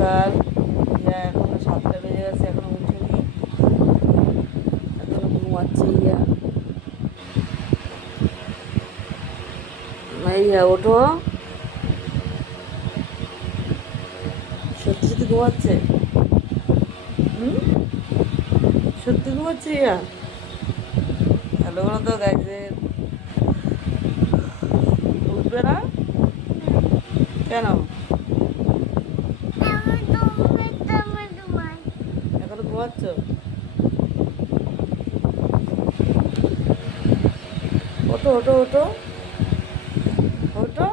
সকাল। ইয়া এখনো 7টা বেজে গেছে, এখনো উঠেনি, এখনো ঘুমাচ্ছে ইয়া। ইয়া ওঠো, সত্যি সত্যি ঘুমাচ্ছে। হুম, সত্যি ঘুমাচ্ছে ইয়া। হ্যালো বলো তো গাইজের, উঠবে না কেন? এখনো ঘুমাচ্ছ? ওঠো ওঠো ওঠো ওঠো।